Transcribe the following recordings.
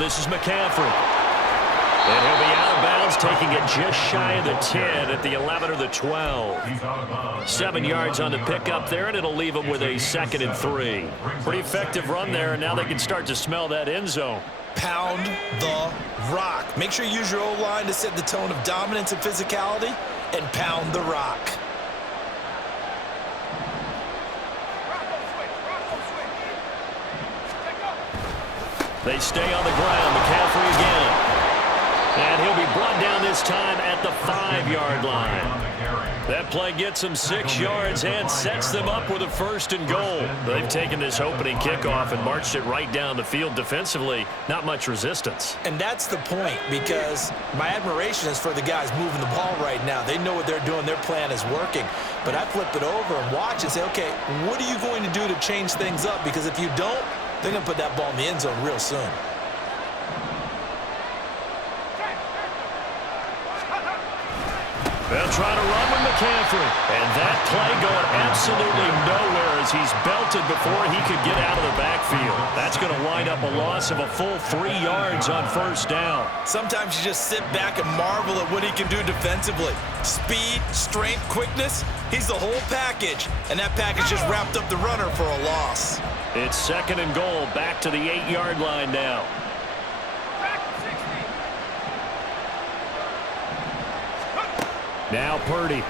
This is McCaffrey. And he'll be out of bounds, taking it just shy of the 10 at the 11 or the 12. 7 yards on the pickup there, and it'll leave them with a 2nd and 3. Pretty effective run there, and now they can start to smell that end zone. Pound the rock. Make sure you use your O-line to set the tone of dominance and physicality, and pound the rock. They stay on the ground. McCaffrey again. And he'll be brought down this time at the 5-yard line. That play gets them 6 yards and sets them up with a 1st and goal. They've taken this opening kickoff and marched it right down the field defensively. Not much resistance. And that's the point, because my admiration is for the guys moving the ball right now. They know what they're doing. Their plan is working. But I flip it over and watch and say, okay, what are you going to do to change things up? Because if you don't, they're going to put that ball in the end zone real soon. They'll try to run with McCaffrey. And that play going absolutely nowhere as he's belted before he could get out of the backfield. That's going to wind up a loss of a full 3 yards on 1st down. Sometimes you just sit back and marvel at what he can do defensively. Speed, strength, quickness, he's the whole package. And that package just wrapped up the runner for a loss. It's 2nd and goal, back to the 8-yard line now. Now Purdy.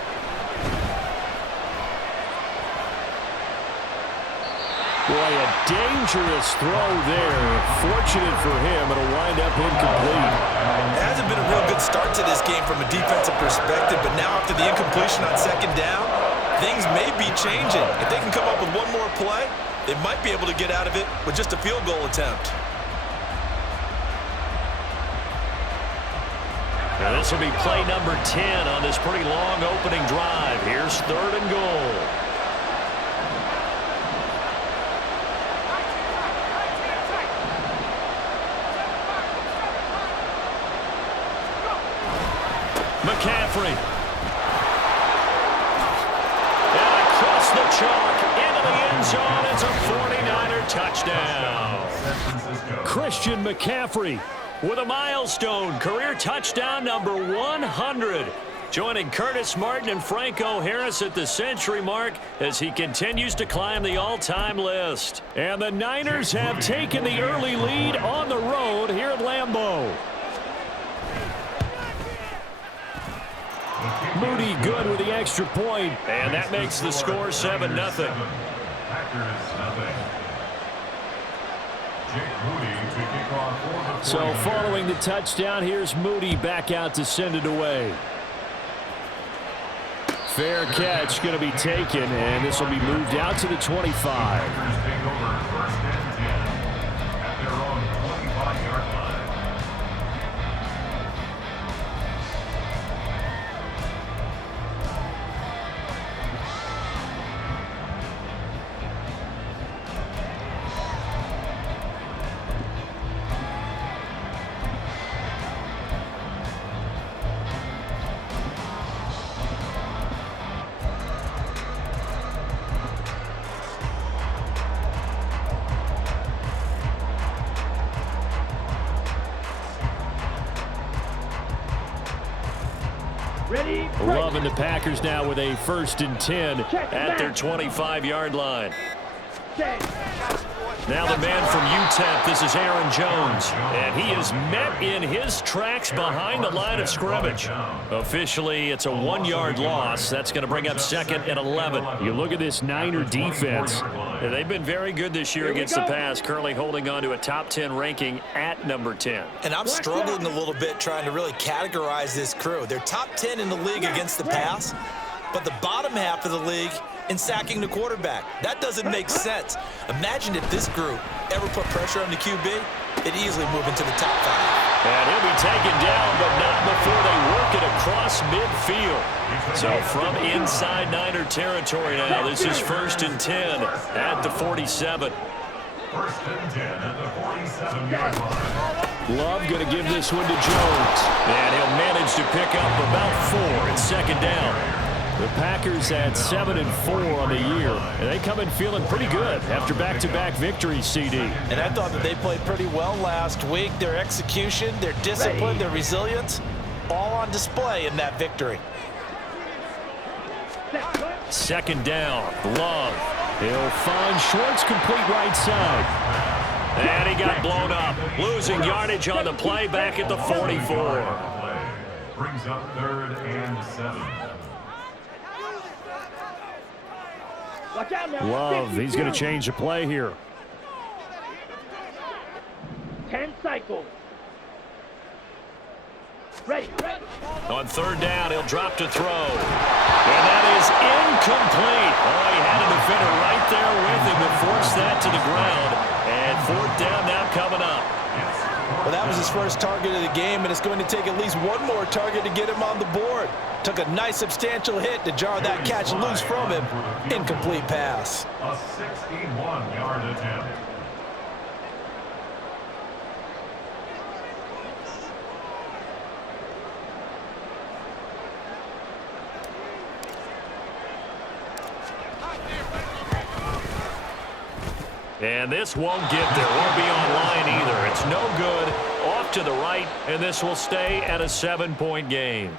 Boy, a dangerous throw there. Fortunate for him, it'll wind up incomplete. It hasn't been a real good start to this game from a defensive perspective, but now after the incompletion on 2nd down, things may be changing. If they can come up with one more play, they might be able to get out of it with just a field goal attempt. Now this will be play number 10 on this pretty long opening drive. Here's 3rd and goal. McCaffrey. And across the chalk into the end zone. It's a 49er touchdown. Christian McCaffrey with a milestone career touchdown number 100. Joining Curtis Martin and Franco Harris at the century mark as he continues to climb the all-time list. And the Niners have taken the early lead on the road here at Lambeau. Moody good with the extra point, and that makes the score 7-0. So following the touchdown, here's Moody back out to send it away. Fair catch going to be taken, and this will be moved out to the 25. Loving the Packers now with a 1st and 10 at their 25-yard line. Now the man from UTEP, this is Aaron Jones, and he is met in his tracks behind the line of scrimmage. Officially, it's a 1-yard loss. That's going to bring up 2nd and 11. You look at this Niner defense. They've been very good this year against the pass, currently holding on to a top 10 ranking at number 10. And I'm struggling a little bit trying to really categorize this crew. They're top 10 in the league against the pass, but the bottom half of the league in sacking the quarterback. That doesn't make sense. Imagine if this group ever put pressure on the QB, it'd easily move into the top 5. And he'll be taken down, but not before they work it across midfield. So from inside Niner territory now, this is 1st and 10 at the 47. 1st and 10 at the 47-yard line. Love going to give this one to Jones. And he'll manage to pick up about 4 at 2nd down. The Packers at 7-4 on the year, and they come in feeling pretty good after back-to-back victories, CD. And I thought that they played pretty well last week. Their execution, their discipline, their resilience, all on display in that victory. Second down, Love. He'll find Schwartz, complete right side. And he got blown up. Losing yardage on the play back at the 44. Brings up 3rd and 7. Love, he's going to change the play here. 10 cycles. Ready. On 3rd down, he'll drop to throw. And that is incomplete. Oh, he had a defender right there with him to force that to the ground. And 4th down now coming up. Well, that was his first target of the game, and it's going to take at least one more target to get him on the board. Took a nice substantial hit to jar that catch loose from him. Incomplete pass. A 61-yard attempt. And this won't get there. Won't be online either. It's no good. Off to the right, and this will stay at a 7-point game.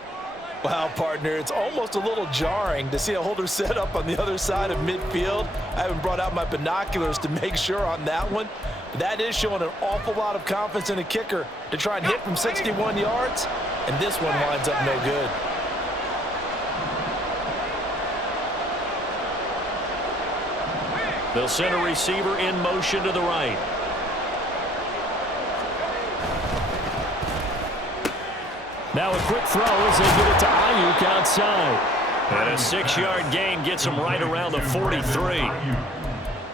Wow, partner, it's almost a little jarring to see a holder set up on the other side of midfield. I haven't brought out my binoculars to make sure on that one. But that is showing an awful lot of confidence in a kicker to try and hit from 61 yards. And this one winds up no good. They'll send a receiver in motion to the right. Now a quick throw as they get it to Ayuk outside. And a 6-yard gain gets him right around the 43.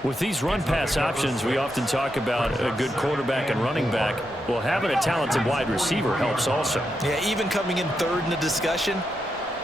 With these run-pass options, we often talk about a good quarterback and running back. Well, having a talented wide receiver helps also. Yeah, even coming in 3rd in the discussion,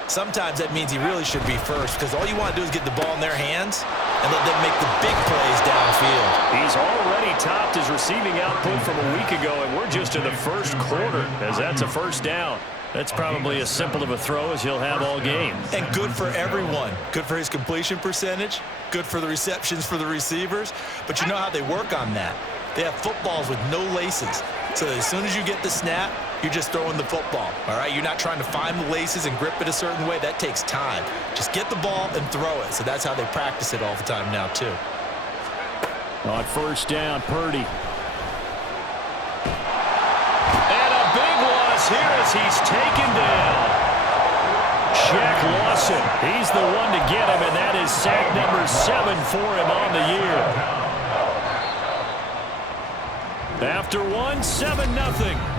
sometimes that means he really should be first, because all you want to do is get the ball in their hands and let them make the big plays downfield. He's already topped his receiving output from a week ago, and we're just in the first quarter, as that's a 1st down. That's probably as simple of a throw as he'll have all game. And good for everyone. Good for his completion percentage, good for the receptions for the receivers. But you know how they work on that. They have footballs with no laces. So that as soon as you get the snap, you're just throwing the football, all right? You're not trying to find the laces and grip it a certain way. That takes time. Just get the ball and throw it. So that's how they practice it all the time now, too. On 1st down, Purdy. And a big loss here as he's taken down. Shaq Lawson, he's the one to get him, and that is sack number 7 for him on the year. After 7-0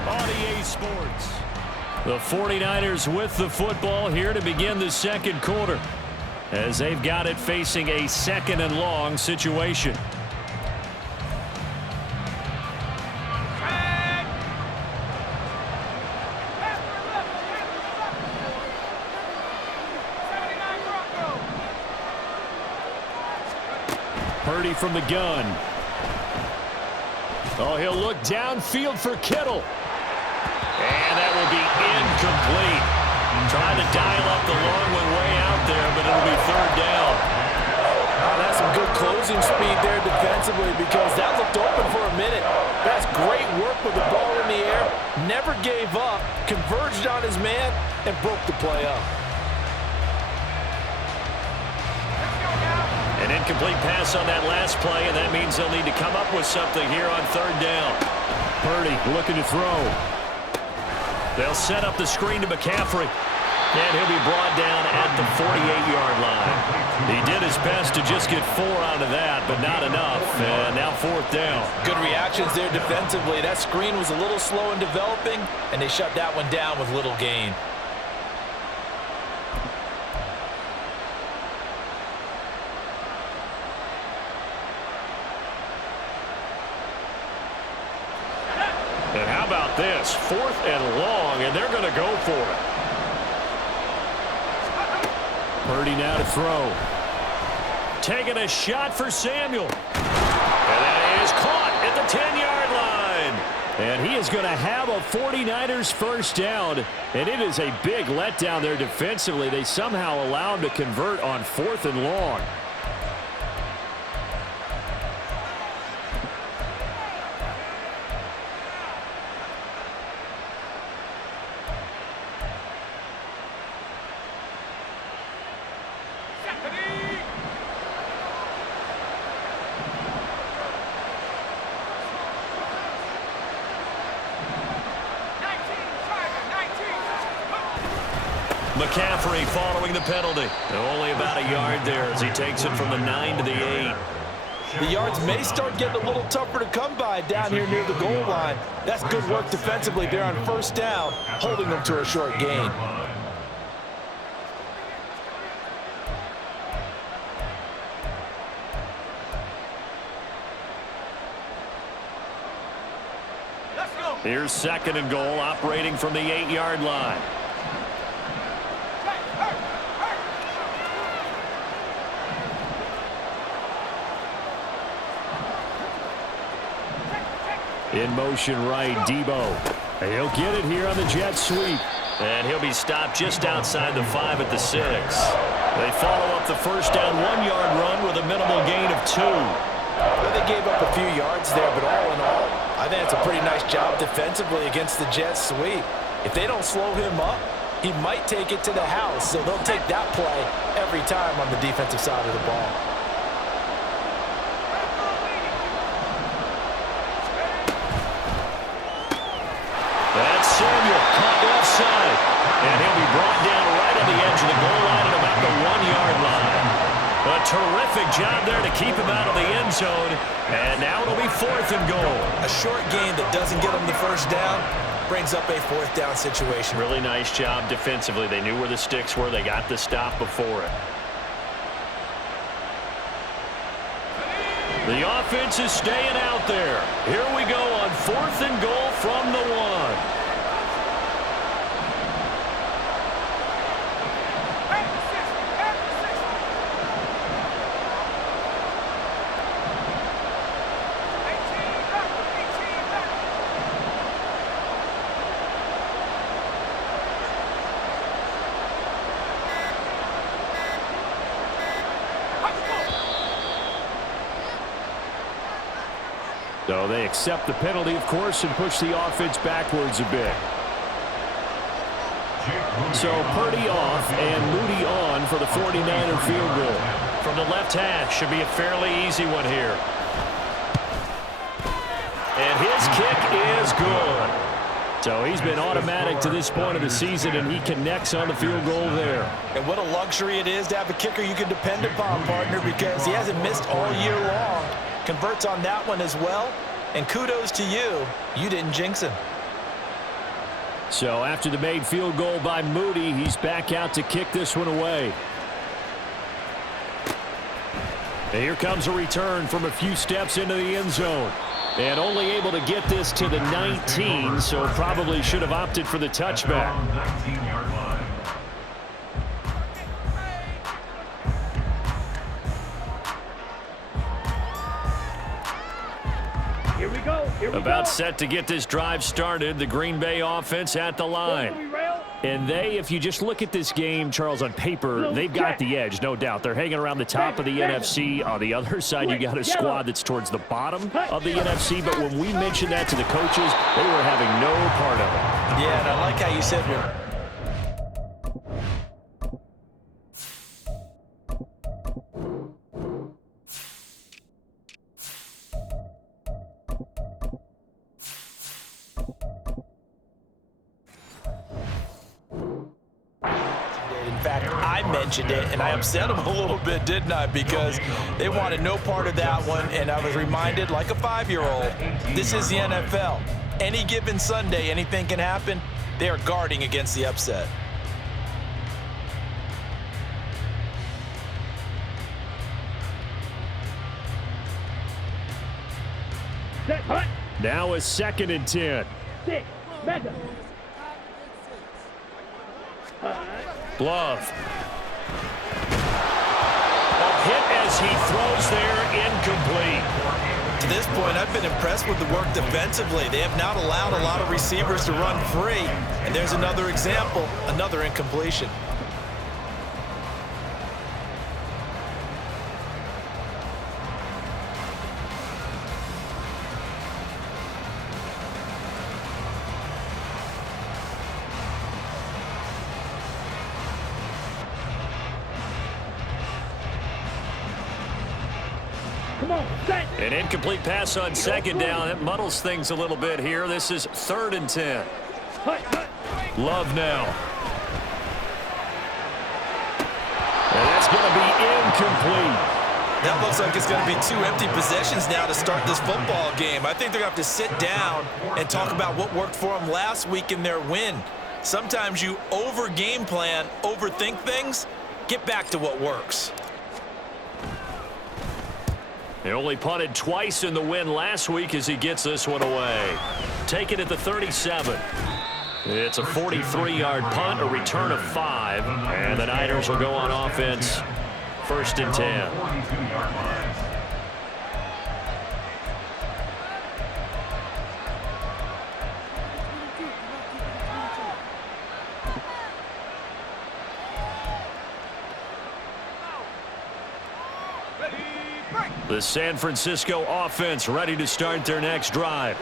on EA Sports. The 49ers with the football here to begin the 2nd quarter, as they've got it facing a 2nd and long situation. Purdy from the gun. Oh, he'll look downfield for Kittle. And that will be incomplete. Trying to dial up the long one way out there, but it'll be 3rd down. Oh, that's some good closing speed there defensively, because that looked open for a minute. That's great work with the ball in the air. Never gave up, converged on his man, and broke the play up. An incomplete pass on that last play, and that means they'll need to come up with something here on 3rd down. Purdy looking to throw. They'll set up the screen to McCaffrey, and he'll be brought down at the 48-yard line. He did his best to just get 4 out of that, but not enough, and now 4th down. Good reactions there defensively. That screen was a little slow in developing, and they shut that one down with little gain. And how about this? 4th and long, and they're going to go for it. Purdy now to throw. Taking a shot for Samuel. And that is caught at the 10-yard line. And he is going to have a 49ers first down. And it is a big letdown there defensively. They somehow allow him to convert on 4th and long. McCaffrey following the penalty. Only about a yard there as he takes it from the 9 to the 8. The yards may start getting a little tougher to come by down here near the goal line. That's good work defensively there on first down, holding them to a short gain. Here's 2nd and goal, operating from the 8-yard line. In motion right, Debo. He'll get it here on the jet sweep. And he'll be stopped just outside the 5 at the 6. They follow up the first down 1-yard run with a minimal gain of 2. Well, they gave up a few yards there, but all in all, I think it's a pretty nice job defensively against the jet sweep. If they don't slow him up, he might take it to the house, so they'll take that play every time on the defensive side of the ball. That's Samuel, caught offside. And he'll be brought down right on the edge of the goal line at about the 1-yard line. A terrific job there to keep him out of the end zone. And now it'll be 4th and goal. A short gain that doesn't get them the first down brings up a 4th down situation. Really nice job defensively. They knew where the sticks were. They got the stop before it. The offense is staying out there. Here we go on 4th and goal from the 1. So they accept the penalty, of course, and push the offense backwards a bit. So Purdy off and Moody on for the 49er field goal. From the left hash, should be a fairly easy one here. And his kick is good. So he's been automatic to this point of the season, and he connects on the field goal there. And what a luxury it is to have a kicker you can depend upon, partner, because he hasn't missed all year long. Converts on that one as well, and kudos to you. You didn't jinx him. So after the made field goal by Moody, he's back out to kick this one away. And here comes a return from a few steps into the end zone. And only able to get this to the 19, so probably should have opted for the touchback. 19-yard line. Here we go. About set to get this drive started. The Green Bay offense at the line. And they, if you just look at this game, Charles, on paper, they've got the edge, no doubt. They're hanging around the top of the NFC. On the other side, you got a squad that's towards the bottom of the NFC. But when we mentioned that to the coaches, they were having no part of it. Yeah, and I like how you said mentioned it, and I upset them a little bit, didn't I? Because they wanted no part of that one, and I was reminded, like a 5-year-old, this is the NFL. Any given Sunday, anything can happen. They are guarding against the upset. Now a 2nd and 10. 6. Mega. Glove. A hit as he throws there, incomplete. To this point, I've been impressed with the work defensively. They have not allowed a lot of receivers to run free. And there's another example, another incompletion. Come on, set. An incomplete pass on second down. That muddles things a little bit here. This is 3rd and 10. Love now. And that's going to be incomplete. That looks like it's going to be 2 empty possessions now to start this football game. I think they're going to have to sit down and talk about what worked for them last week in their win. Sometimes you over-game plan, overthink things, get back to what works. He only punted twice in the win last week as he gets this one away. Taken at the 37. It's a 43-yard punt, a return of 5, and the Niners will go on offense. 1st and 10. The San Francisco offense ready to start their next drive.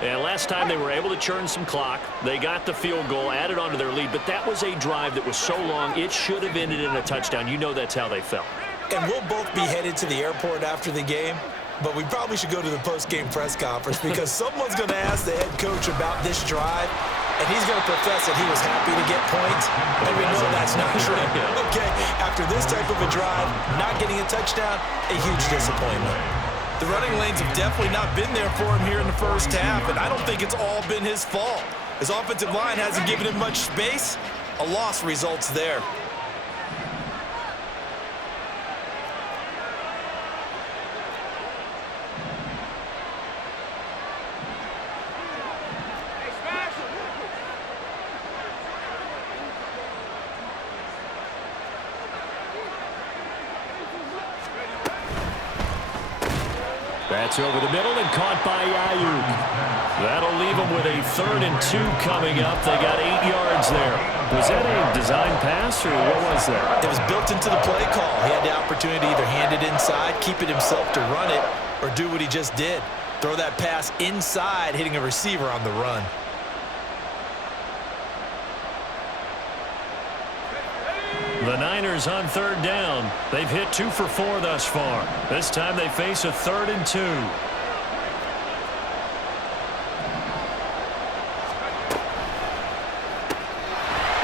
And last time they were able to churn some clock. They got the field goal, added on to their lead, but that was a drive that was so long it should have ended in a touchdown. You know that's how they felt. And we'll both be headed to the airport after the game, but we probably should go to the post-game press conference because someone's going to ask the head coach about this drive, and he's going to profess that he was happy to get points, and we know that's not true. Okay, after this type of a drive, not getting a touchdown, a huge disappointment. The running lanes have definitely not been there for him here in the first half, and I don't think it's all been his fault. His offensive line hasn't given him much space. A loss results there. That's over the middle and caught by Ayuk. That'll leave them with a 3rd and 2 coming up. They got 8 yards there. Was that a design pass, or what was that? It was built into the play call. He had the opportunity to either hand it inside, keep it himself to run it, or do what he just did. Throw that pass inside, hitting a receiver on the run. The Niners on 3rd down. They've hit 2 for 4 thus far. This time they face a 3rd and 2.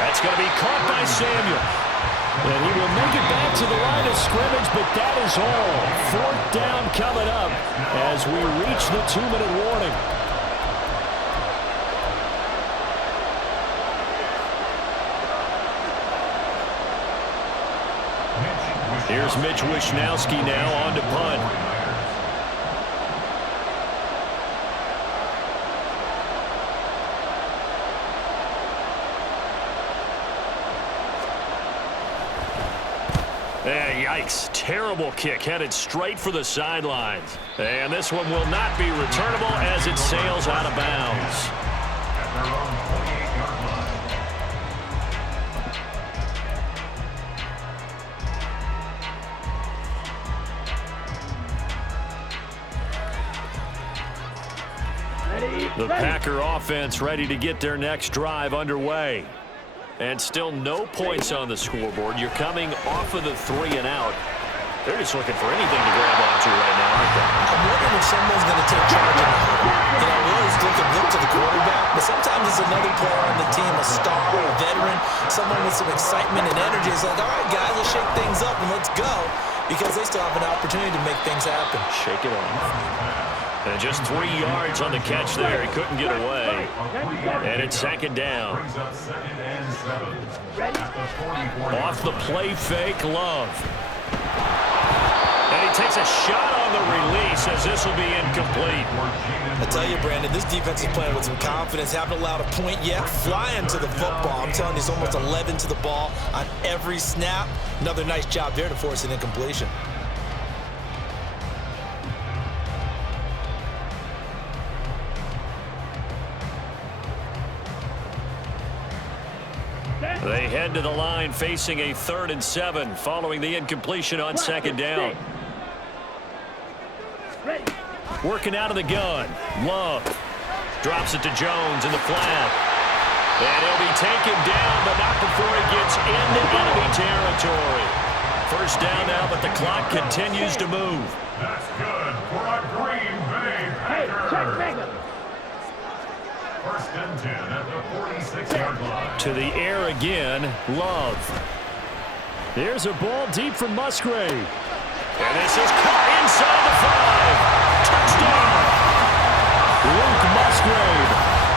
That's going to be caught by Samuel. And he will make it back to the line of scrimmage, but that is all. 4th down coming up as we reach the 2-minute warning. Here's Mitch Wishnowsky now on to punt. Yikes. Terrible kick headed straight for the sidelines. And this one will not be returnable as it sails out of bounds. The Packer offense ready to get their next drive underway. And still no points on the scoreboard. You're coming off of the 3 and out. They're just looking for anything to grab onto right now, aren't they? I'm wondering if someone's going to take charge of the huddle. You know, we always look to the quarterback, but sometimes it's another player on the team, a star, a veteran, someone with some excitement and energy. It's like, all right, guys, let's shake things up and let's go, because they still have an opportunity to make things happen. Shake it off. And just 3 yards on the catch there. He couldn't get away. And it's 2nd down. Off the play fake, Love. And he takes a shot on the release as this will be incomplete. I tell you, Brandon, this defense is playing with some confidence. Haven't allowed a point yet. Flying to the football. I'm telling you, it's almost 11 to the ball on every snap. Another nice job there to force an incompletion. They head to the line facing a 3rd and 7 following the incompletion on 2nd down. Working out of the gun. Love drops it to Jones in the flat. And he'll be taken down, but not before he gets into enemy territory. 1st down now, but the clock continues to move. That's good for a Green Bay Packers. 1st and 10 at the 46-yard line. To the air again, Love. There's a ball deep from Musgrave. And this is caught inside the 5. Touchdown! Luke Musgrave,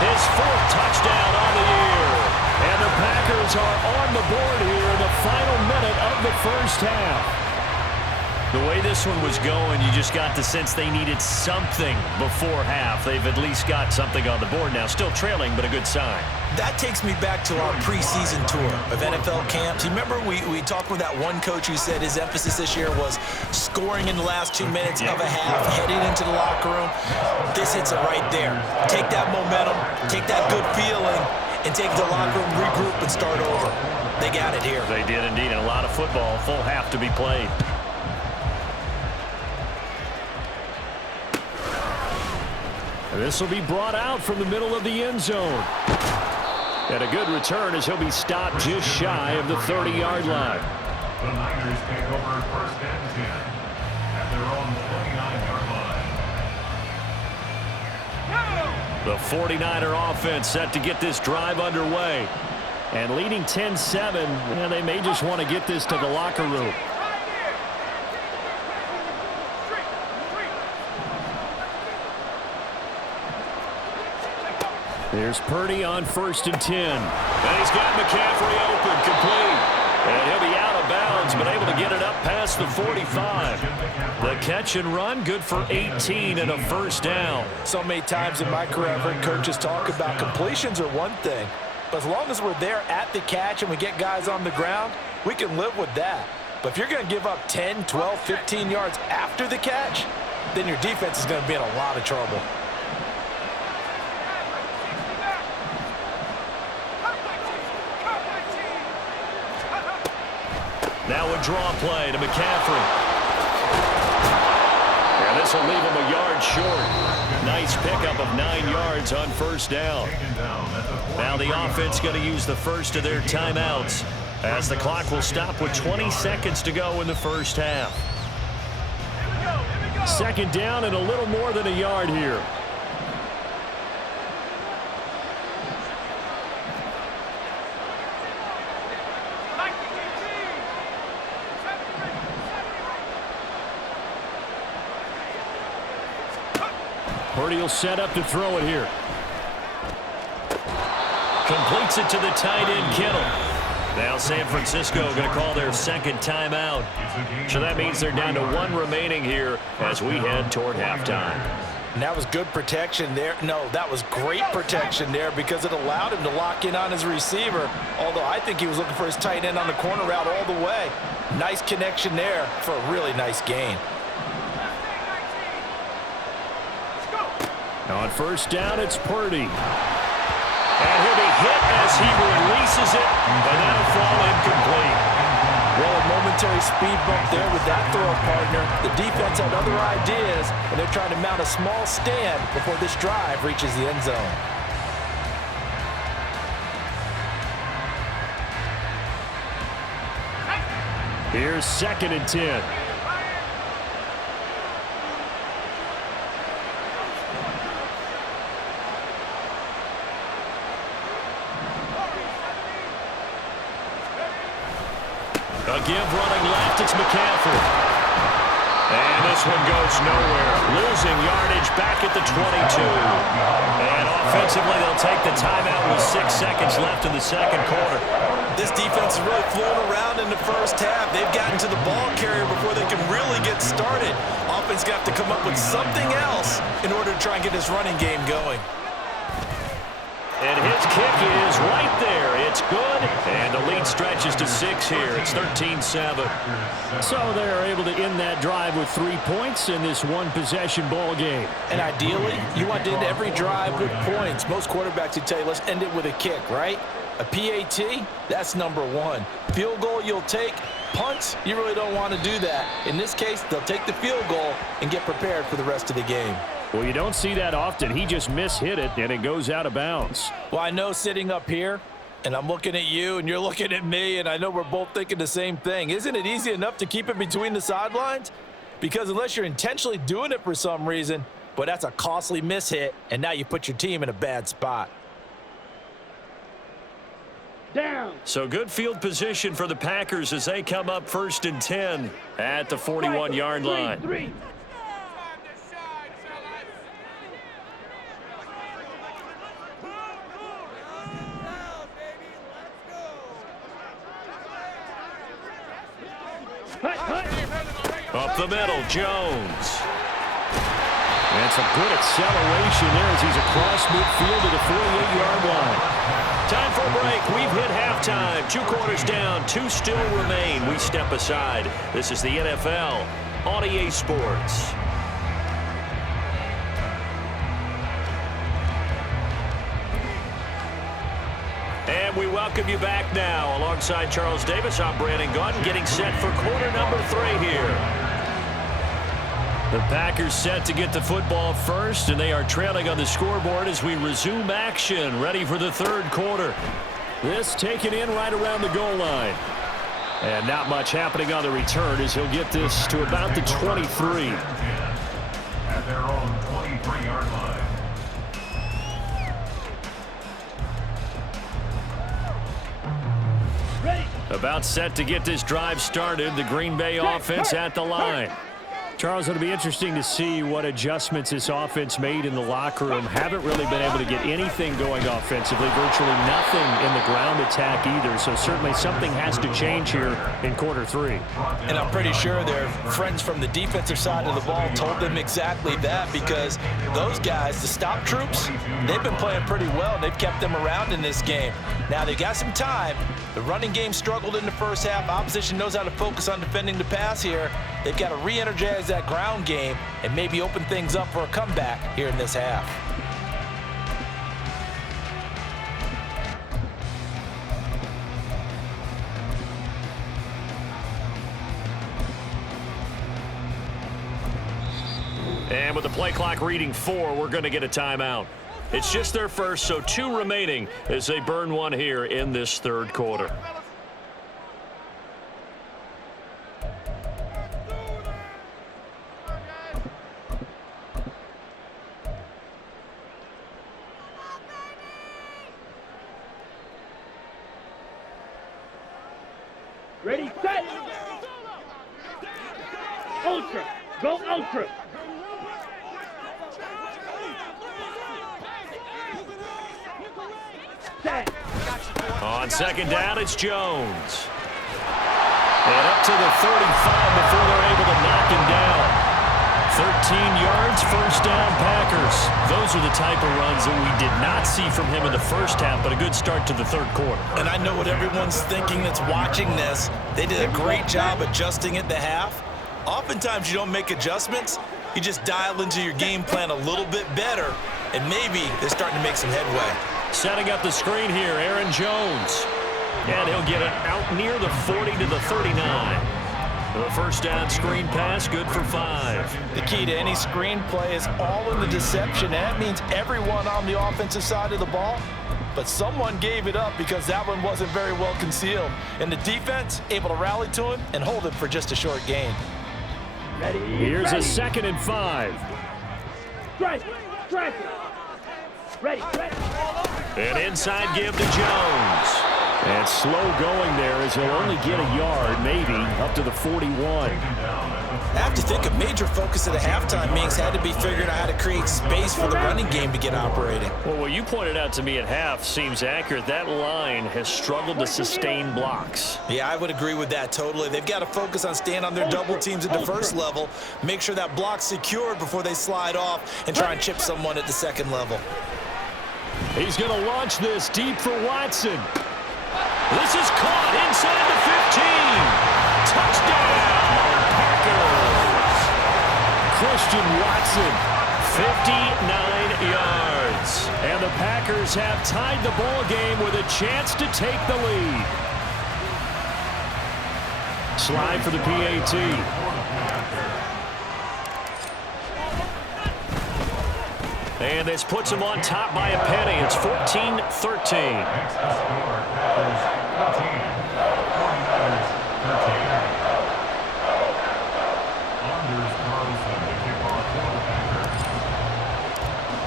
his 4th touchdown on the year. And the Packers are on the board here in the final minute of the 1st half. The way this one was going, you just got the sense they needed something before half. They've at least got something on the board now. Still trailing, but a good sign. That takes me back to our preseason tour of NFL camps. You remember we talked with that one coach who said his emphasis this year was scoring in the last 2 minutes of a half, heading into the locker room. This hits it right there. Take that momentum, take that good feeling, and take the locker room, regroup, and start over. They got it here. They did indeed, and a lot of football, full half to be played. This will be brought out from the middle of the end zone. And a good return as he'll be stopped just shy of the 30-yard line. The Niners take over 1st and 10 at their own 29-yard line. The 49er offense set to get this drive underway. And leading 10-7, and they may just want to get this to the locker room. There's Purdy on 1st and 10. And he's got McCaffrey open, complete. And he'll be out of bounds, but able to get it up past the 45. The catch and run, good for 18 and a 1st down. So many times in my career, I've heard coaches talk about completions are one thing. But as long as we're there at the catch and we get guys on the ground, we can live with that. But if you're going to give up 10, 12, 15 yards after the catch, then your defense is going to be in a lot of trouble. Now a draw play to McCaffrey. And this will leave him a yard short. Nice pickup of 9 yards on 1st down. Now the offense going to use the first of their timeouts as the clock will stop with 20 seconds to go in the 1st half. 2nd down and a little more than a yard here. Purdy will set up to throw it here. Completes it to the tight end, Kittle. Now San Francisco going to call their 2nd timeout. So that means they're down to 1 remaining here as we head toward halftime. And that was good protection there. No, that was great protection there because it allowed him to lock in on his receiver. Although I think he was looking for his tight end on the corner route all the way. Nice connection there for a really nice gain. On 1st down, it's Purdy. And he'll be hit as he releases it, and that'll fall incomplete. Well, a momentary speed bump there with that throw partner. The defense had other ideas, and they're trying to mount a small stand before this drive reaches the end zone. Here's 2nd and 10. A give running left, it's McCaffrey. And this one goes nowhere. Losing yardage back at the 22. And offensively, they'll take the timeout with 6 seconds left in the 2nd quarter. This defense is really flown around in the 1st half. They've gotten to the ball carrier before they can really get started. Offense got to come up with something else in order to try and get this running game going. And his kick is right there. It's good. And And the lead stretches to 6 here. It's 13-7. So they're able to end that drive with 3 points in this one-possession ball game. And ideally, you want to end every drive with points. Most quarterbacks would tell you, let's end it with a kick, right? A PAT, that's number 1. Field goal you'll take. Punts, you really don't want to do that. In this case, they'll take the field goal and get prepared for the rest of the game. Well, you don't see that often. He just mishit it, and it goes out of bounds. Well, I know sitting up here, and I'm looking at you, and you're looking at me, and I know we're both thinking the same thing. Isn't it easy enough to keep it between the sidelines? Because unless you're intentionally doing it for some reason, but that's a costly mishit, and now you put your team in a bad spot. Down. So good field position for the Packers as they come up 1st and 10 at the 41-yard line. 3. Up the middle, Jones. And some good acceleration there as he's across midfield to the 48-yard line. Time for a break. We've hit halftime. 2 quarters down, 2 still remain. We step aside. This is the NFL on EA Sports. And we welcome you back now. Alongside Charles Davis, I'm Brandon Gunn, getting set for quarter number 3 here. The Packers set to get the football first, and they are trailing on the scoreboard as we resume action, ready for the 3rd quarter. This taken in right around the goal line. And not much happening on the return as he'll get this to about the 23. At their own 23-yard line. Ready. About set to get this drive started. The Green Bay offense at the line. Charles, it'll be interesting to see what adjustments this offense made in the locker room. Haven't really been able to get anything going offensively. Virtually nothing in the ground attack either. So certainly something has to change here in quarter 3. And I'm pretty sure their friends from the defensive side of the ball told them exactly that, because those guys, the stop troops, they've been playing pretty well. They've kept them around in this game. Now they got some time. The running game struggled in the first half. Opposition knows how to focus on defending the pass here. They've got to re-energize that ground game and maybe open things up for a comeback here in this half. And with the play clock reading 4, we're going to get a timeout. It's just their first, so 2 remaining as they burn one here in this 3rd quarter. Ready, set. Ultra. Go ultra. Set. On 2nd down, it's Jones. And up to the 35 before they're able to knock him down. 13 yards, 1st down, Packers. Those are the type of runs that we did not see from him in the first half, but a good start to the 3rd quarter. And I know what everyone's thinking that's watching this. They did a great job adjusting at the half. Oftentimes you don't make adjustments. You just dial into your game plan a little bit better, and maybe they're starting to make some headway. Setting up the screen here, Aaron Jones. And he'll get it out near the 40 to the 39. The 1st down screen pass, good for 5. The key to any screen play is all in the deception. That means everyone on the offensive side of the ball, but someone gave it up because that one wasn't very well concealed. And the defense able to rally to him and hold him for just a short gain. Ready. Here's ready. a 2nd and 5. Strike. Strike. Ready. Ready. An inside give to Jones. And slow going there as he'll only get a yard, maybe, up to the 41. I have to think a major focus at the halftime means had to be figuring out how to create space for the running game to get operating. Well, what you pointed out to me at half seems accurate. That line has struggled to sustain blocks. Yeah, I would agree with that totally. They've got to focus on staying on their double teams at the first level, make sure that block's secured before they slide off and try and chip someone at the second level. He's going to launch this deep for Watson. This is caught inside the 15. Touchdown, Packers. Christian Watson, 59 yards. And the Packers have tied the ball game with a chance to take the lead. Slide for the PAT. And this puts them on top by a penny. It's 14-13.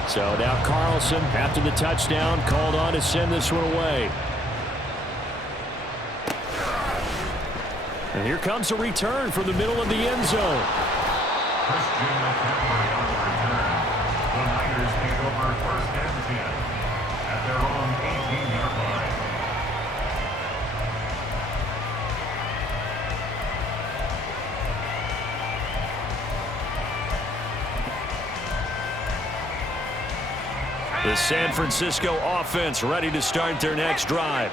So now Carlson, after the touchdown, called on to send this one away. And here comes a return from the middle of the end zone. Christian McCaffrey on the return. The Niners take over 1st and 10 at their own 18-yard line. The San Francisco offense ready to start their next drive.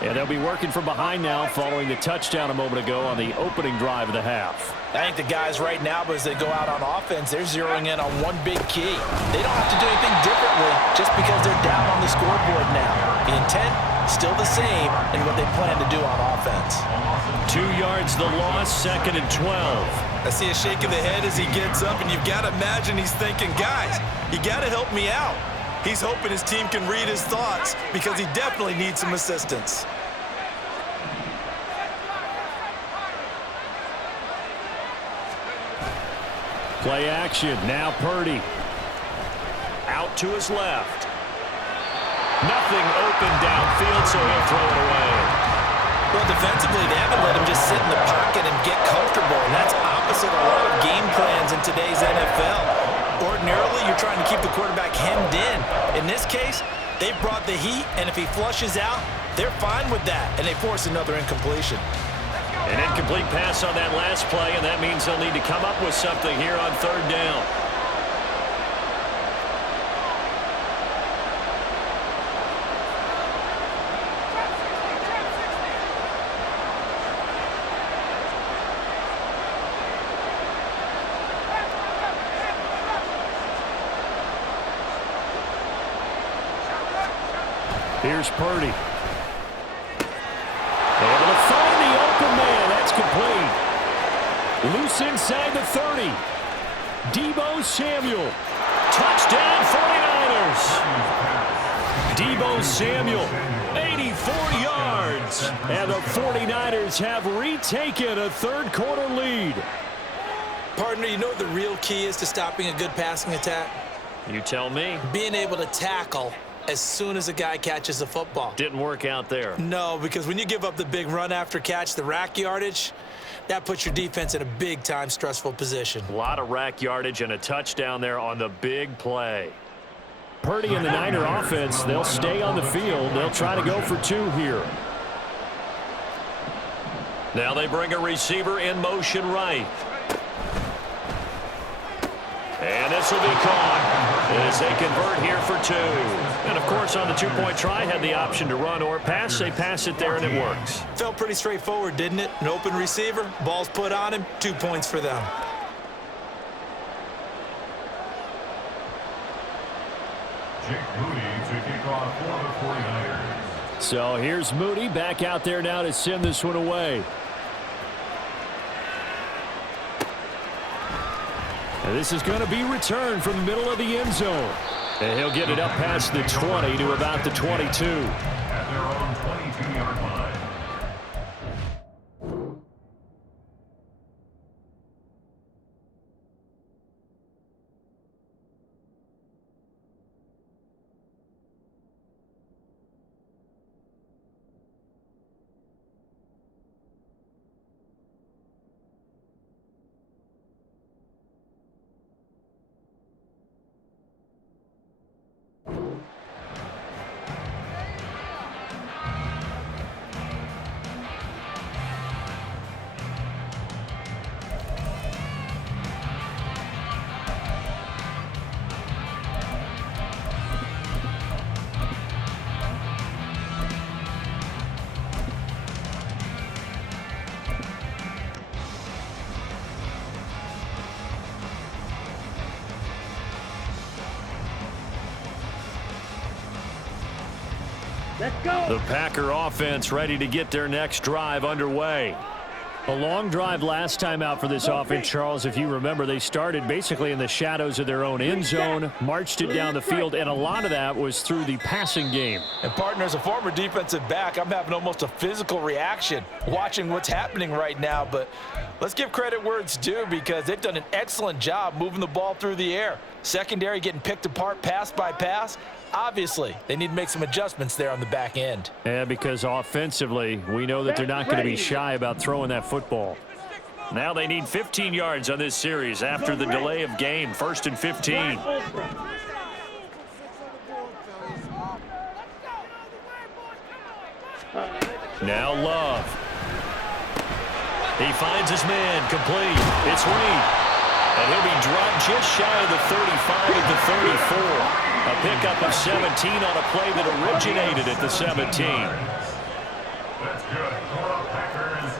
And they'll be working from behind now following the touchdown a moment ago on the opening drive of the half. I think the guys right now, as they go out on offense, they're zeroing in on one big key. They don't have to do anything differently just because they're down on the scoreboard now. The intent, still the same in what they plan to do on offense. 2 yards the loss, 2nd and 12. I see a shake of the head as he gets up, and you've got to imagine he's thinking, guys, you got to help me out. He's hoping his team can read his thoughts because he definitely needs some assistance. Play action. Now Purdy. Out to his left. Nothing open downfield, so he'll throw it away. Well, defensively, they haven't let him just sit in the pocket and get comfortable, and that's opposite a lot of game plans in today's NFL. Ordinarily, you're trying to keep the quarterback hemmed in. In this case, they've brought the heat, and if he flushes out, they're fine with that, and they force another incompletion. An incomplete pass on that last play, and that means they'll need to come up with something here on 3rd down. Here's Purdy. Able to find the open man. That's complete. Loose inside the 30. Deebo Samuel. Touchdown 49ers. Deebo Samuel, 84 yards. And the 49ers have retaken a 3rd quarter lead. Partner, you know what the real key is to stopping a good passing attack? You tell me. Being able to tackle as soon as a guy catches the football. Didn't work out there. No, because when you give up the big run after catch, the rack yardage, that puts your defense in a big-time stressful position. A lot of rack yardage and a touchdown there on the big play. Purdy and the Niner offense, they'll stay on the field. They'll try to go for 2 here. Now they bring a receiver in motion right. And this will be caught as they convert here for 2. And, of course, on the 2-point try, had the option to run or pass. They pass it there, and it works. Felt pretty straightforward, didn't it? An open receiver, ball's put on him, 2 points for them. Jake Moody to kick off for the 49ers. So here's Moody back out there now to send this one away. And this is going to be returned from the middle of the end zone. And he'll get it up past the 20 to about the 22. At their own 22-yard line. Let's go. The Packer offense ready to get their next drive underway. A long drive last time out for this offense, Charles. If you remember, they started basically in the shadows of their own end zone, marched it down the field, and a lot of that was through the passing game. And, partner, as a former defensive back, I'm having almost a physical reaction watching what's happening right now. But let's give credit where it's due because they've done an excellent job moving the ball through the air. Secondary getting picked apart pass by pass. Obviously, they need to make some adjustments there on the back end. Yeah, because offensively, we know that they're not going to be shy about throwing that football. Now they need 15 yards on this series after the delay of game. 1st and 15. Now Love. He finds his man, complete. It's Reed. And he'll be dropped just shy of the 35 at the 34. A pickup of 17 on a play that originated at the 17. That's good. Packers,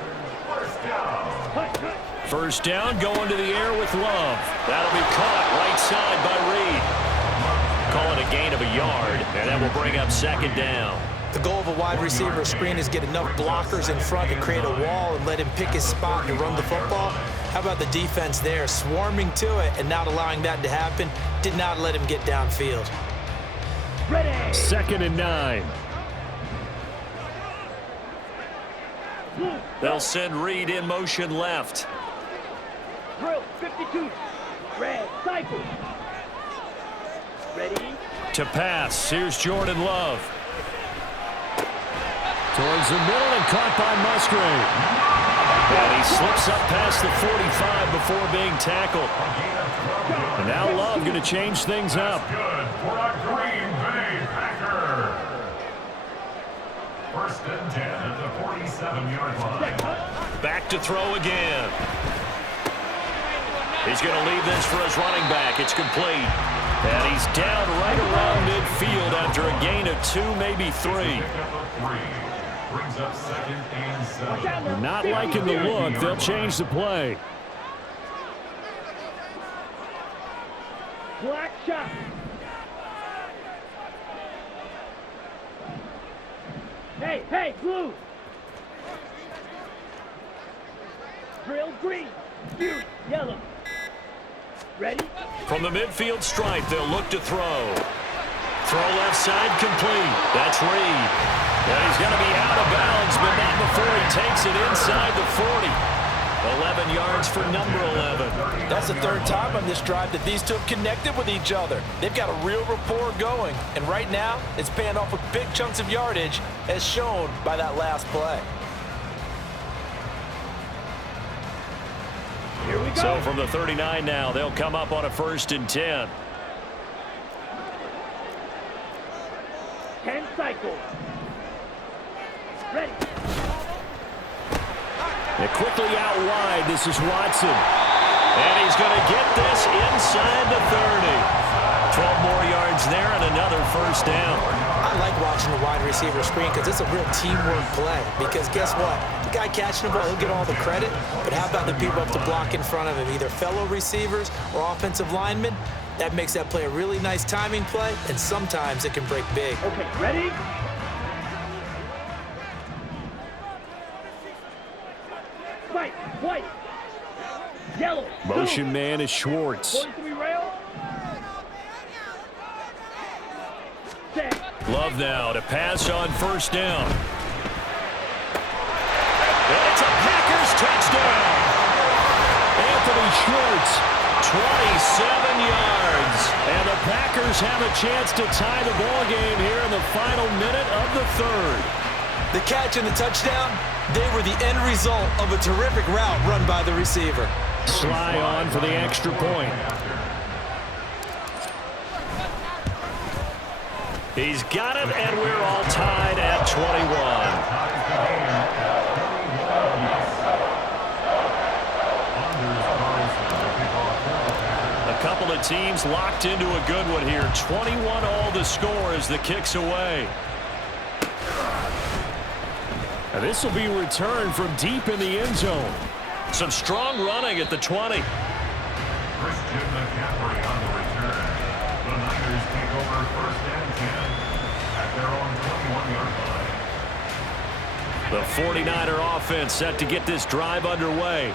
First down, going to the air with Love. That'll be caught right side by Reed. Call it a gain of a yard, and that will bring up 2nd down. The goal of a wide receiver screen is get enough blockers in front to create a wall and let him pick his spot to run the football. How about the defense there, swarming to it and not allowing that to happen? Did not let him get downfield. Ready. 2nd and 9. They'll send Reed in motion left. Drill 52. Red cycle. Ready. To pass, here's Jordan Love. Towards the middle and caught by Musgrave. And he slips up past the 45 before being tackled. And now Love going to change things up. good for a Green Bay Packer. 1st and 10 at the 47-yard line. Back to throw again. He's going to leave this for his running back. It's complete. And he's down right around midfield after a gain of 2, maybe 3. Brings up 2nd and 7. Not liking the look. They'll change the play. Black shot. Hey, blue. Drill green. Yellow. Ready? From the midfield stripe, they'll look to throw. Throw left side complete. That's Reed. And he's going to be out of bounds, but not before he takes it inside the 40. 11 yards for number 11. That's the 3rd time on this drive that these two have connected with each other. They've got a real rapport going. And right now, it's paying off with big chunks of yardage, as shown by that last play. Here we go. So from the 39 now, they'll come up on a 1st and 10. 10 cycles. Ready. They're quickly out wide. This is Watson. And he's going to get this inside the 30. 12 more yards there and another 1st down. I like watching the wide receiver screen because it's a real teamwork play. Because guess what? The guy catching the ball, he'll get all the credit. But how about the people up to block in front of him, either fellow receivers or offensive linemen? That makes that play a really nice timing play, and sometimes it can break big. Okay, ready? White. Yellow. Motion man is Schwartz. 43 rail. Set. Love now to pass on 1st down. And it's a Packers touchdown. Anthony Schwartz, 27 yards. And the Packers have a chance to tie the ball game here in the final minute of the 3rd. The catch and the touchdown, they were the end result of a terrific route run by the receiver. Sly on for the extra point. He's got it, and we're all tied at 21. A couple of teams locked into a good one here. 21 all the score as the kick's away. And this will be returned from deep in the end zone. Some strong running at the 20. Christian McCaffrey on the return. The Niners take over 1st and 10 at their own 4-yard line. The 49er offense set to get this drive underway.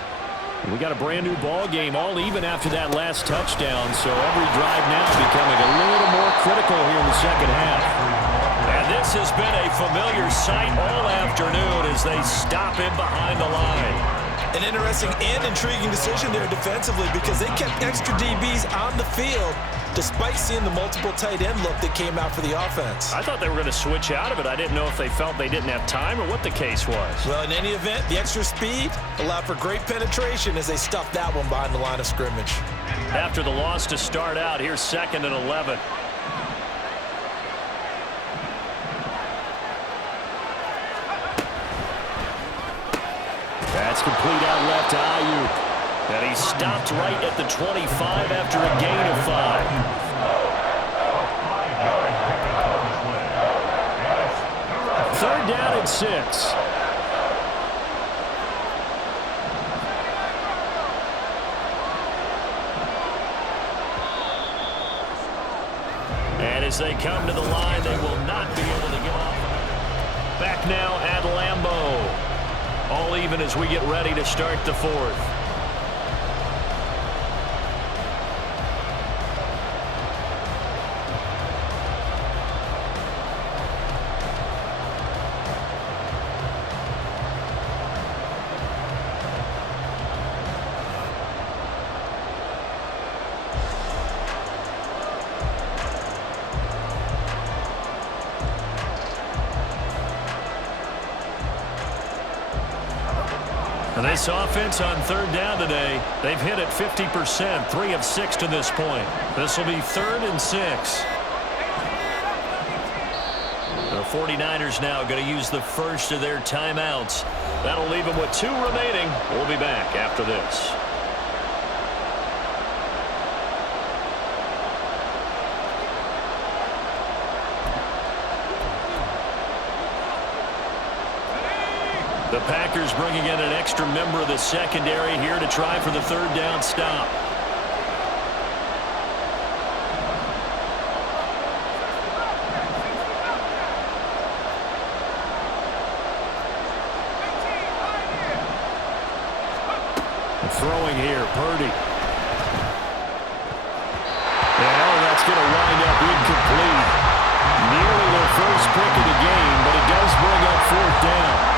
We got a brand new ball game, all even after that last touchdown, so every drive now becoming a little more critical here in the second half. And this has been a familiar sight all afternoon as they stop him behind the line. An interesting and intriguing decision there defensively because they kept extra DBs on the field despite seeing the multiple tight end look that came out for the offense. I thought they were going to switch out of it. I didn't know if they felt they didn't have time or what the case was. Well, in any event, the extra speed allowed for great penetration as they stuffed that one behind the line of scrimmage. After the loss to start out, here's 2nd and 11. That's complete out left to Ayuk. And he stopped right at the 25 after a gain of 5. 3rd down and 6. And as they come to the line, they will not be able to get off. Back now at Lambeau. All even as we get ready to start the 4th. This offense on 3rd down today, they've hit it 50%, 3 of 6 to this point. This will be 3rd and 6. The 49ers now going to use the first of their timeouts. That'll leave them with 2 remaining. We'll be back after this. The Packers bringing in an extra member of the secondary here to try for the 3rd down stop. Throwing here, Purdy. And that's going to wind up incomplete. Nearly their first pick of the game, but it does bring up 4th down.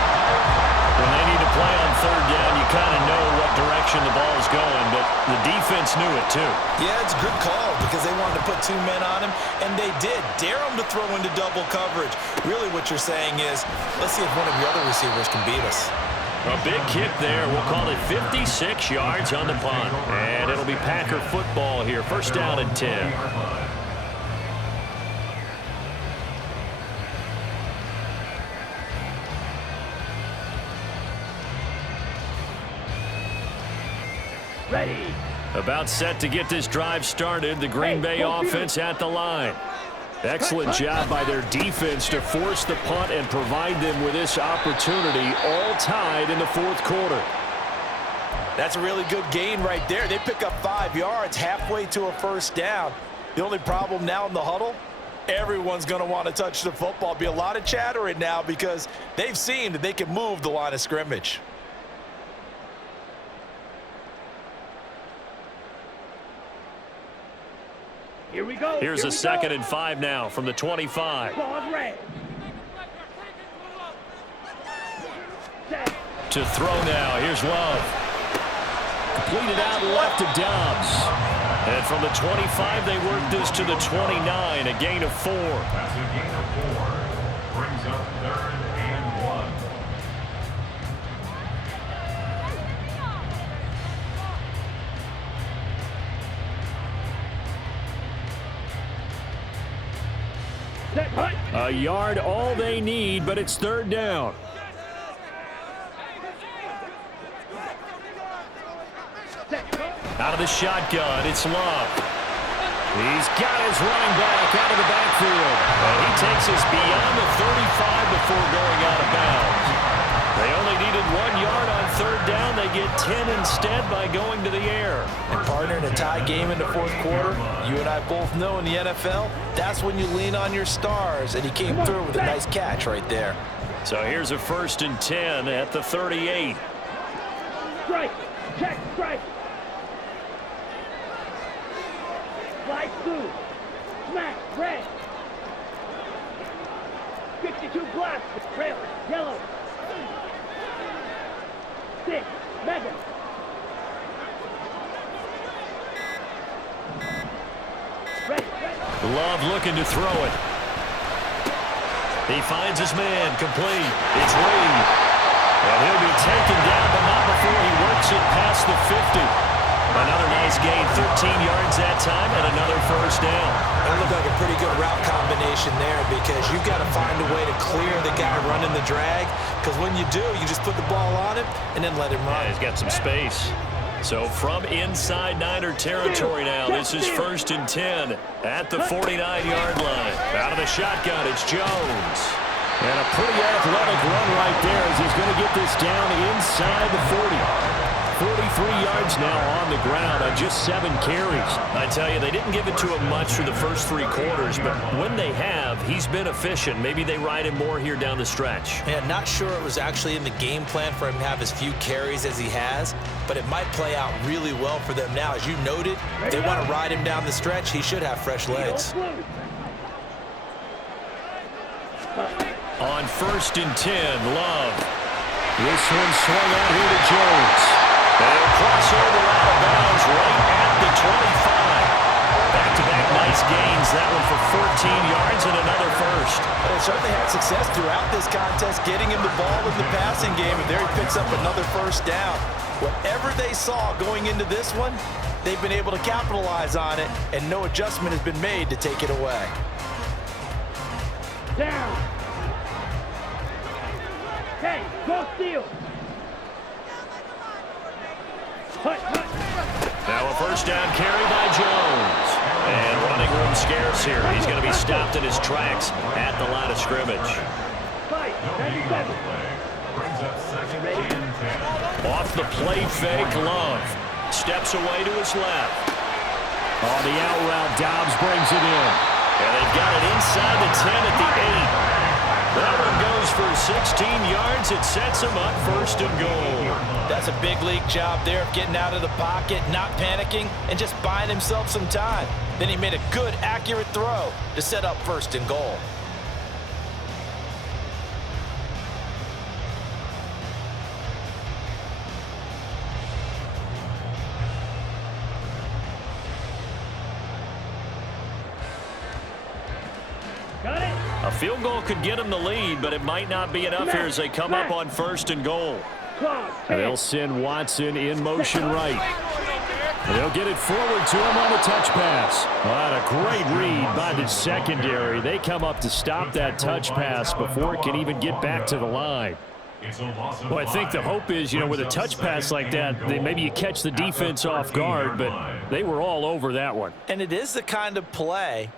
When they need to play on 3rd down, you kind of know what direction the ball is going, but the defense knew it too. Yeah, it's a good call because they wanted to put 2 men on him, and they did. Dare him to throw into double coverage. Really what you're saying is, let's see if one of your other receivers can beat us. A big kick there. We'll call it 56 yards on the punt. And it'll be Packer football here. 1st down and 10. Ready. About set to get this drive started. The Green Bay offense at the line. Excellent job by their defense to force the punt and provide them with this opportunity, all tied in the 4th quarter. That's a really good gain right there. They pick up 5 yards halfway to a 1st down. The only problem now in the huddle, everyone's going to want to touch the football. Be a lot of chattering now because they've seen that they can move the line of scrimmage. Here we go. Here's a 2nd and 5 now from the 25. Ball's red. To throw now. Here's Love. Completed out left to Dobbs. And from the 25, they work this to the 29, a gain of 4. That's a gain of 4. Brings up 3rd and 1. A yard all they need, but it's 3rd down. Out of the shotgun, it's Love. He's got his running back out of the backfield. And he takes us beyond the 35 before going out of bounds. They only needed 1 yard on 3rd down. They get 10 instead by going to the air. And partner, in a tie game in the fourth quarter, you and I both know in the NFL, that's when you lean on your stars, and he came through with a nice catch right there. So here's a 1st and 10 at the 38. Strike. Check. Strike. Slide through. Smack. Red. 52 black. Trail. Yellow. 6. Mega. Ready. Love looking to throw it. He finds his man, complete. It's Reed. And he'll be taken down, but not before he works it past the 50. Another nice gain, 13 yards that time, and another 1st down. That looked like a pretty good route combination there, because you've got to find a way to clear the guy running the drag, because when you do, you just put the ball on him and then let him run. Yeah, he's got some space. So from inside Niner territory now, this is 1st and 10 at the 49-yard line. Out of the shotgun, it's Jones. And a pretty athletic run right there as he's going to get this down inside the 40. 43 yards now on the ground on just 7 carries. I tell you, they didn't give it to him much for the first 3 quarters, but when they have, he's been efficient. Maybe they ride him more here down the stretch. Yeah, not sure it was actually in the game plan for him to have as few carries as he has, but it might play out really well for them now. As you noted, if they want to ride him down the stretch, he should have fresh legs. On 1st and 10, Love. This one swung out here to Jones. They'll cross over out of bounds right at the 25. Back-to-back nice gains. That one for 14 yards and another 1st. They certainly had success throughout this contest, getting him the ball in the passing game, and there he picks up another 1st down. Whatever they saw going into this one, they've been able to capitalize on it, and no adjustment has been made to take it away. Down. Hey, go steal. Now a 1st down carry by Jones. And running room scarce here. He's going to be stopped in his tracks at the line of scrimmage. Off the play fake, Love. Steps away to his left. On the out route, Dobbs brings it in. And they've got it inside the 10 at the 8. That one goes for 16 yards. It sets him up 1st and goal. That's a big league job there of getting out of the pocket, not panicking, and just buying himself some time. Then he made a good, accurate throw to set up 1st and goal. Got it. A field goal could get them the lead, but it might not be enough here as they come up on 1st and goal. And they'll send Watson in motion right. And they'll get it forward to him on the touch pass. What a great read by the secondary. They come up to stop that touch pass before it can even get back to the line. Well, I think the hope is, with a touch pass like that, maybe you catch the defense off guard, but they were all over that one. And it is the kind of play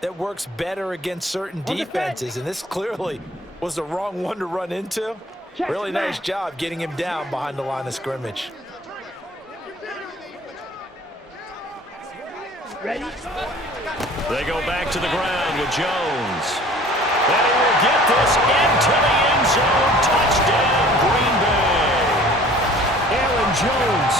that works better against certain defenses, and this clearly was the wrong one to run into. Really nice job getting him down behind the line of scrimmage. Ready? They go back to the ground with Jones. And he will get this into the end zone. Touchdown, Green Bay. Aaron Jones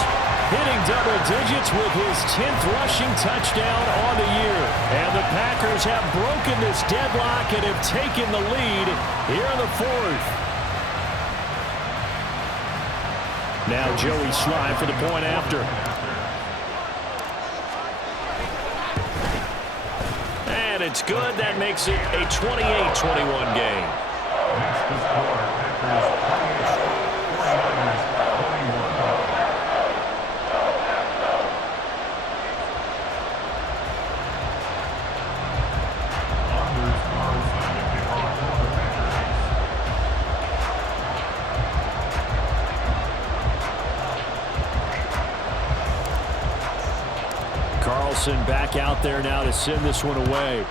hitting double digits with his 10th rushing touchdown on the year. And the Packers have broken this deadlock and have taken the lead here in the 4th. Now Joey Slye for the point after. And it's good. That makes it a 28-21 game. Next to score, Packers 49ers 21. Carlson back out there now to send this one away.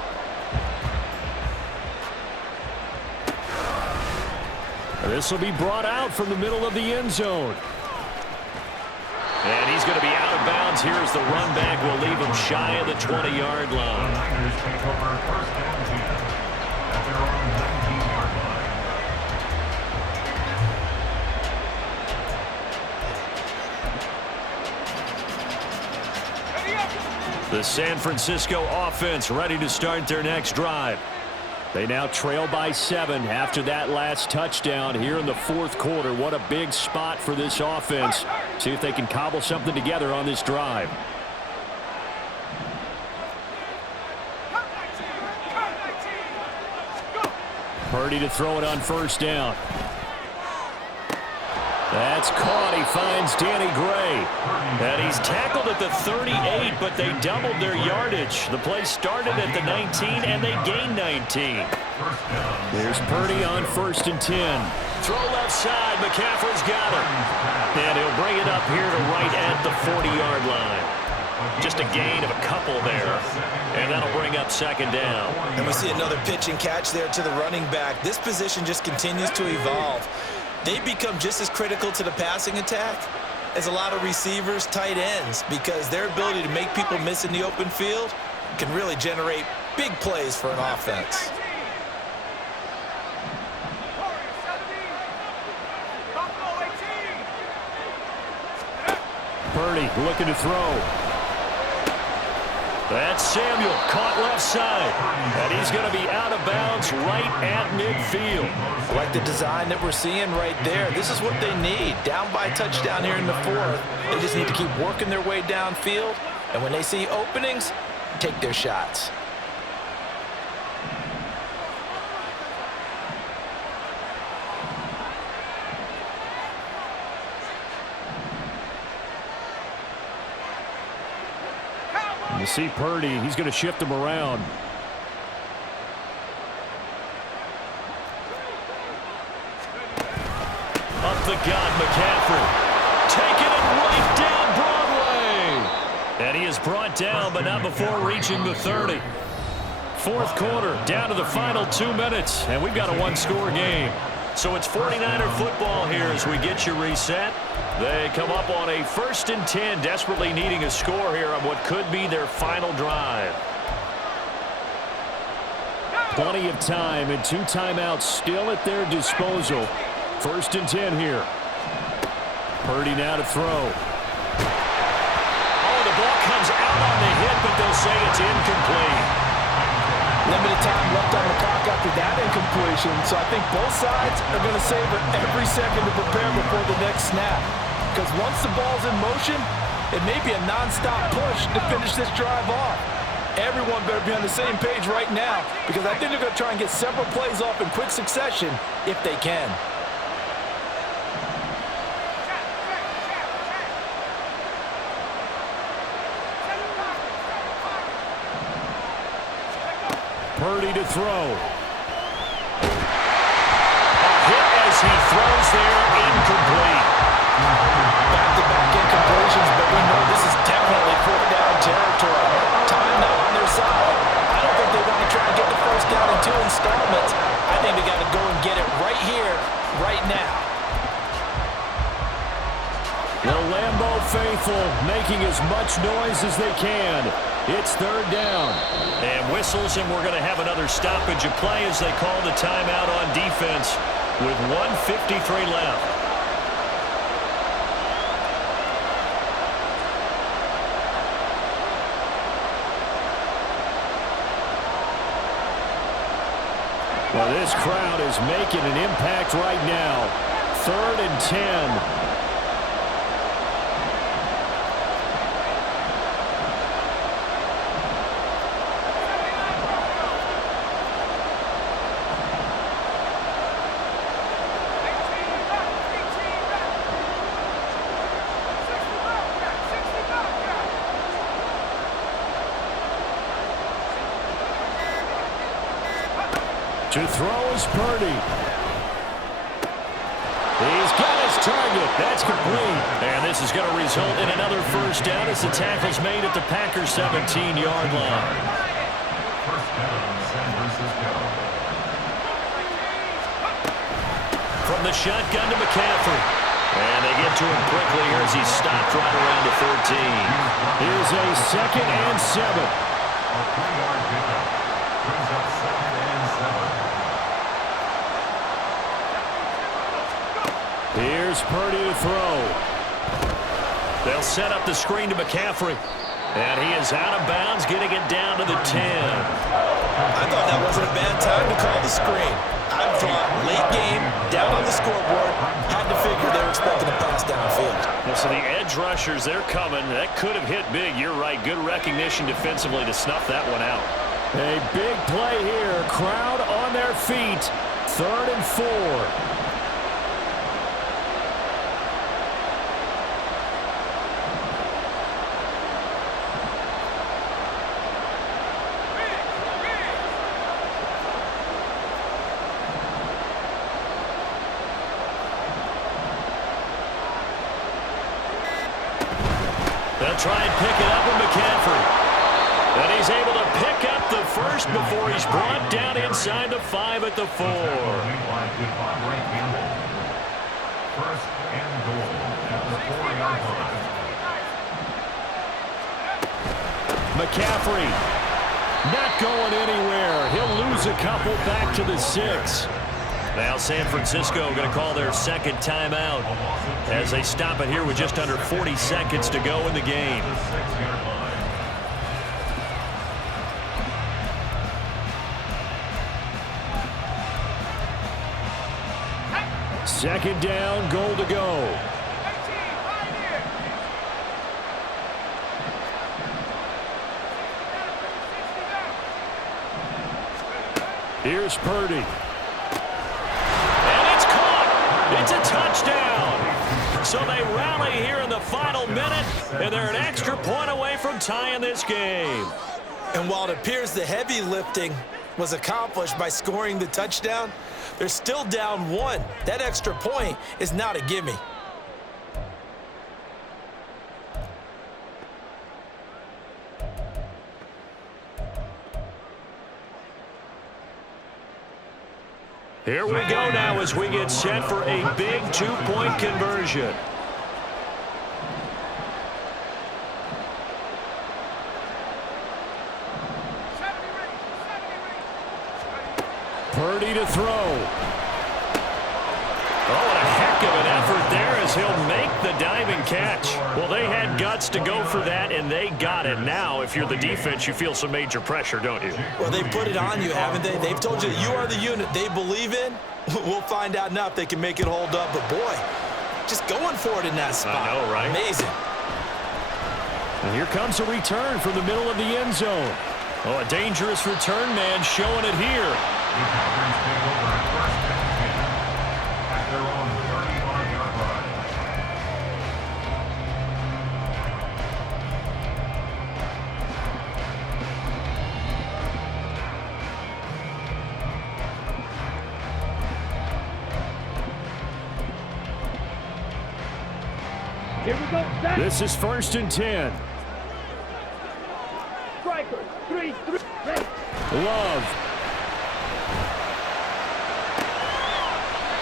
This will be brought out from the middle of the end zone. And he's going to be out of bounds downs here as the run back will leave him shy of the 20-yard The line. Niners take over first and 10 at their own 19-yard line. The San Francisco offense ready to start their next drive. They now trail by 7 after that last touchdown here in the fourth quarter. What a big spot for this offense. See if they can cobble something together on this drive. Purdy to throw it on first down. That's caught. He finds Danny Gray. And he's tackled at the 38, but they doubled their yardage. The play started at the 19, and they gained 19. There's Purdy on first and 10. Throw left side. McCaffrey's got it. And he'll bring it up here to right at the 40-yard line. Just a gain of a couple there. And that'll bring up second down. And we see another pitch and catch there to the running back. This position just continues to evolve. They become just as critical to the passing attack as a lot of receivers, tight ends, because their ability to make people miss in the open field can really generate big plays for an offense. Purdy looking to throw. That's Samuel, caught left side. And he's going to be out of bounds right at midfield. I like the design that we're seeing right there. This is what they need. Down by a touchdown here in the fourth. They just need to keep working their way downfield. And when they see openings, take their shots. You see Purdy, he's going to shift him around. Up the gut, McCaffrey. Taking it right down Broadway. And he is brought down, but not before reaching the 30. Fourth quarter, down to the final 2 minutes, and we've got a one-score game. So it's 49er football here as we get you reset. They come up on a 1st and 10, desperately needing a score here on what could be their final drive. Plenty of time and 2 timeouts still at their disposal. 1st and 10 here. Purdy now to throw. Oh, the ball comes out on the hit, but they'll say it's incomplete. Limited time left on the clock after that incompletion, so I think both sides are going to savor every second to prepare before the next snap. Because once the ball's in motion, it may be a non-stop push to finish this drive off. Everyone better be on the same page right now, because I think they're going to try and get several plays off in quick succession if they can. Purdy to throw. A hit as he throws there, incomplete. Back-to-back incompletions, but we know this is definitely 4th down territory. Time now on their side. I don't think they want to try and get the first down in 2 installments. I think they got to go and get it right here, right now. The Lambeau faithful making as much noise as they can. It's 3rd down. And whistles, and we're going to have another stoppage of play as they call the timeout on defense with 1:53 left. Well, this crowd is making an impact right now. 3rd and 10. To throw is Purdy. He's got his target. That's complete. And this is going to result in another first down as the tackle's made at the Packers' 17-yard line. First down, San Francisco. From the shotgun to McCaffrey. And they get to him quickly here as he's stopped right around the 13. Here's a 2nd and 7. A 3-yard pickup. Brings up 2nd and 7. Here's Purdy to throw. They'll set up the screen to McCaffrey. And he is out of bounds, getting it down to the 10. I thought that wasn't a bad time to call the screen. I thought late game, down on the scoreboard, had to figure they were expecting a pass downfield. Well, so the edge rushers, they're coming. That could have hit big. You're right. Good recognition defensively to snuff that one out. A big play here. Crowd on their feet. 3rd and 4. They'll try and pick it up with McCaffrey. And he's able to pick up the first before he's brought down inside the 5 at the 4. First and goal at the 4-yard line. McCaffrey not going anywhere. He'll lose a couple back to the 6. Now San Francisco going to call their 2nd timeout as they stop it here with just under 40 seconds to go in the game. 6-yard line. 2nd down, goal to go. Here's Purdy. And it's caught. It's a touchdown. So they rally here in the final minute, and they're an extra point away from tying this game. And while it appears the heavy lifting was accomplished by scoring the touchdown, they're still down 1. That extra point is not a gimme. Here we go now as we get set for a big 2-point conversion. Purdy to throw. Oh, and a heck of an effort there as he'll make the diving catch. Well, they had guts to go for that, and they got it. Now, if you're the defense, you feel some major pressure, don't you? Well, they put it on you, haven't they? They've told you you are the unit they believe in. We'll find out now if they can make it hold up. But, boy, just going for it in that spot. I know, right? Amazing. And here comes a return from the middle of the end zone. Oh, a dangerous return man showing it here. The Packers take over at 1st and 10 at their own 35-yard line. Here we go. Set. This is 1st and 10. Strikers. 3-3. Ready. Love.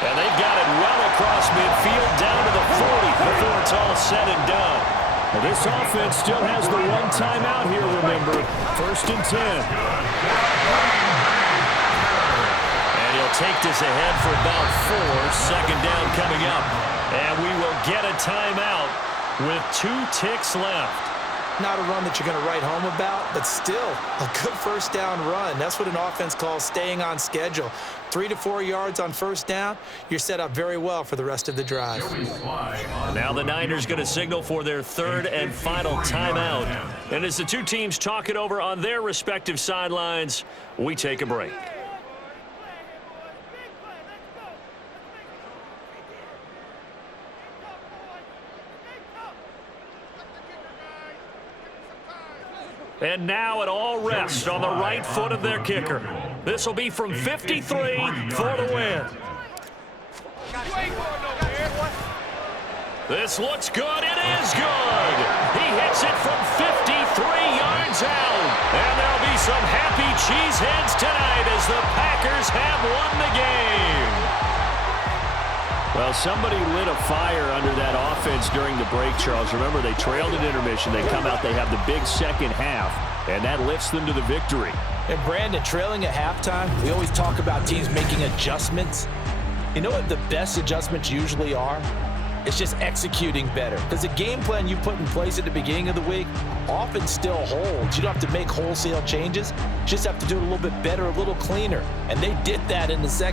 And they've got it well across midfield down to the 40 before it's all said and done. Well, this offense still has the 1 timeout here, remember. 1st and 10. And he'll take this ahead for about 4. 2nd down coming up. And we will get a timeout with 2 ticks left. Not a run that you're going to write home about, but still a good 1st down run. That's what an offense calls staying on schedule. 3 to 4 yards on 1st down, you're set up very well for the rest of the drive. Now the Niners going to signal for their 3rd and final timeout. And as the 2 teams talk it over on their respective sidelines, we take a break. And now it all rests on the right foot of their kicker. This will be from 53 for the win. This looks good. It is good. He hits it from 53 yards out. And there'll be some happy cheeseheads tonight as the Packers have won the game. Well, Well, somebody lit a fire under that offense during the break, Charles. Remember, they trailed at intermission. They come out, they have the big second half, and that lifts them to the victory. And Brandon, trailing at halftime, we always talk about teams making adjustments. You know what the best adjustments usually are? It's just executing better. Because the game plan you put in place at the beginning of the week often still holds. You don't have to make wholesale changes. You just have to do it a little bit better, a little cleaner. And they did that in the second.